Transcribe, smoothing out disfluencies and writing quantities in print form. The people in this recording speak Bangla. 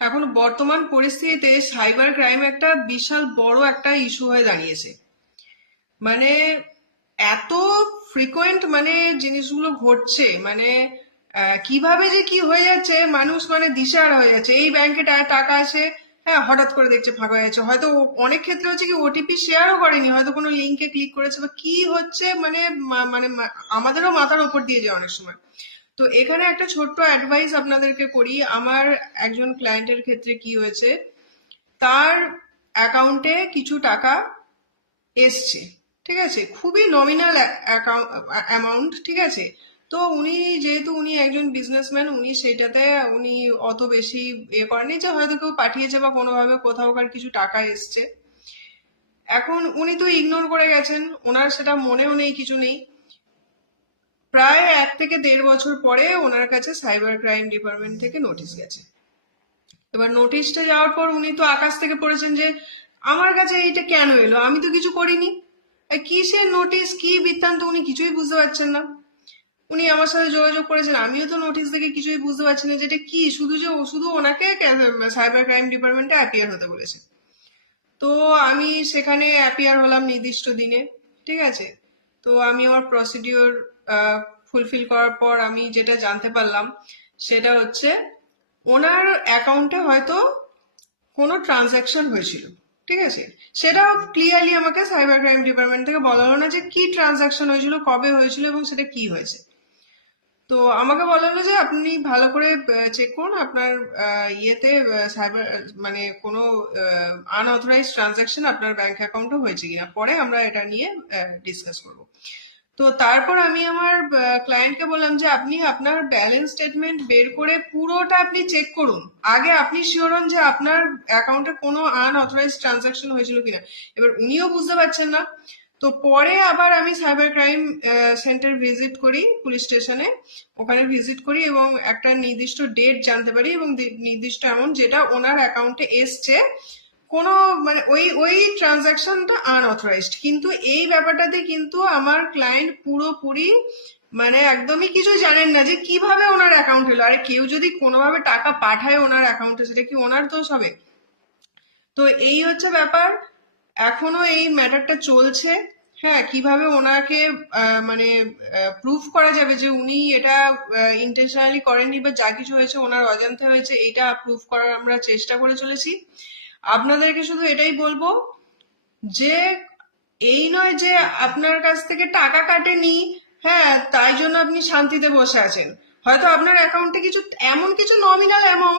এখন বর্তমান পরিস্থিতিতে সাইবার ক্রাইম একটা বিশাল বড় একটা ইস্যু হয়ে দাঁড়িয়েছে। মানে এত ফ্রিকোয়েন্ট মানে জিনিসগুলো ঘটছে, মানে কিভাবে যে কি হয়ে যাচ্ছে, মানুষ মানে দিশেহারা হয়ে যাচ্ছে। এই ব্যাংকে টাকা আছে, হ্যাঁ, হঠাৎ করে দেখছে ফাঁকা হয়ে যাচ্ছে। হয়তো অনেক ক্ষেত্রে হচ্ছে কি ওটিপি শেয়ারও করেনি, হয়তো কোনো লিঙ্কে ক্লিক করেছে বা কি হচ্ছে, মানে আমাদেরও মাথার উপর দিয়ে যায় অনেক সময়। তো এখানে একটা ছোট্ট অ্যাডভাইস আপনাদেরকে করি। আমার একজন ক্লায়েন্টের ক্ষেত্রে কি হয়েছে, তার অ্যাকাউন্টে কিছু টাকা এসছে, ঠিক আছে, খুবই নমিনাল অ্যামাউন্ট, ঠিক আছে। তো উনি, যেহেতু উনি একজন বিজনেসম্যান, উনি সেটাতে উনি অত বেশি করেনি, যে হয়তো কেউ পাঠিয়েছে বা কোনোভাবে কোথাওকার কিছু টাকা এসছে। এখন উনি তো ইগনোর করে গেছেন, ওনার সেটা মনেও নেই, কিছু নেই। প্রায় 1 থেকে 1.5 বছর পরে ওনার কাছে সাইবার ক্রাইম ডিপার্টমেন্ট থেকে নোটিশ গেছে। এবার নোটিশটা যাওয়ার পর উনি তো আকাশ থেকে পড়েছেন যে আমার কাছে এইটা কেন এলো, আমি তো কিছু করিনি। কিসের নোটিশ, কি বৃত্তান্ত, উনি কিছুই বুঝতে পারছেন না। উনি আমার সাথে যোগাযোগ করেছেন, আমিও তো নোটিশ দেখে কিছুই বুঝতে পারছি না যেটা কি, শুধু ওনাকে সাইবার ক্রাইম ডিপার্টমেন্টে অ্যাপিয়ার হতে বলেছে। তো আমি সেখানে অ্যাপিয়ার হলাম নির্দিষ্ট দিনে, ঠিক আছে। তো আমি আমার প্রসিডিওর ফুলফিল করার পর আমি যেটা জানতে পারলাম সেটা হচ্ছে ওনার অ্যাকাউন্টে হয়তো কোনো ট্রানজাকশন হয়েছিল, ঠিক আছে। সেটাও ক্লিয়ারলি আমাকে সাইবার ক্রাইম ডিপার্টমেন্ট থেকে বলা হলো না যে কি ট্রানজাকশন হয়েছিল, কবে হয়েছিল এবং সেটা কি হয়েছে। তো আমাকে বলা হলো যে আপনি ভালো করে চেক করুন আপনার ইয়েতে সাইবার মানে কোনো আনঅথরাইজ ট্রানজাকশন আপনার ব্যাংক অ্যাকাউন্টে হয়েছে কিনা, পরে আমরা এটা নিয়ে ডিসকাস করব। তো তারপর আমি আমার ক্লায়েন্টকে বললাম যে আপনি আপনার ব্যালেন্স স্টেটমেন্ট বের করে পুরোটা আপনি চেক করুন, আগে আপনি শিওর হন যে আপনার অ্যাকাউন্টে কোনো আনঅথরাইজ ট্রানজাকশন হয়েছিল কিনা। এবার উনিও বুঝতে পারছেন না। তো পরে আবার আমি সাইবার ক্রাইম সেন্টার ভিজিট করি, পুলিশ স্টেশনে ওখানে ভিজিট করি এবং একটা নির্দিষ্ট ডেট জানতে পারি এবং নির্দিষ্ট অ্যামাউন্ট যেটা ওনার অ্যাকাউন্টে এসছে, কোনো মানে ওই ওই ট্রানজাকশনটা আনঅথরাইজড। কিন্তু এই ব্যাপারটাতে কিন্তু আমার ক্লায়েন্ট পুরোপুরি মানে একদমই কিছু জানেন না যে কিভাবে ওনার অ্যাকাউন্ট হলো। আরে কেউ যদি কোনোভাবে টাকা পাঠায় ওনার অ্যাকাউন্টে, সেটা কি ওনার দোষ হবে? তো এই হচ্ছে ব্যাপার, এখনো এই ম্যাটারটা চলছে। হ্যাঁ, কিভাবে ওনাকে মানে প্রুফ করা যাবে যে উনি এটা ইন্টেনশনালি করেননি বা যা কিছু হয়েছে ওনার অজান্তে হয়েছে, এটা প্রুফ করার আমরা চেষ্টা করে চলেছি। আপনাদেরকে শুধু এটাই বলবো যে এই নয় যে আপনার কাছ থেকে টাকা কাটেনি, হ্যাঁ, তাই জন্য আপনি শান্তিতে বসে আছেন। হয়তো আপনার অ্যাকাউন্টে কিছু এমন কিছু নমিনাল অ্যামাউন্ট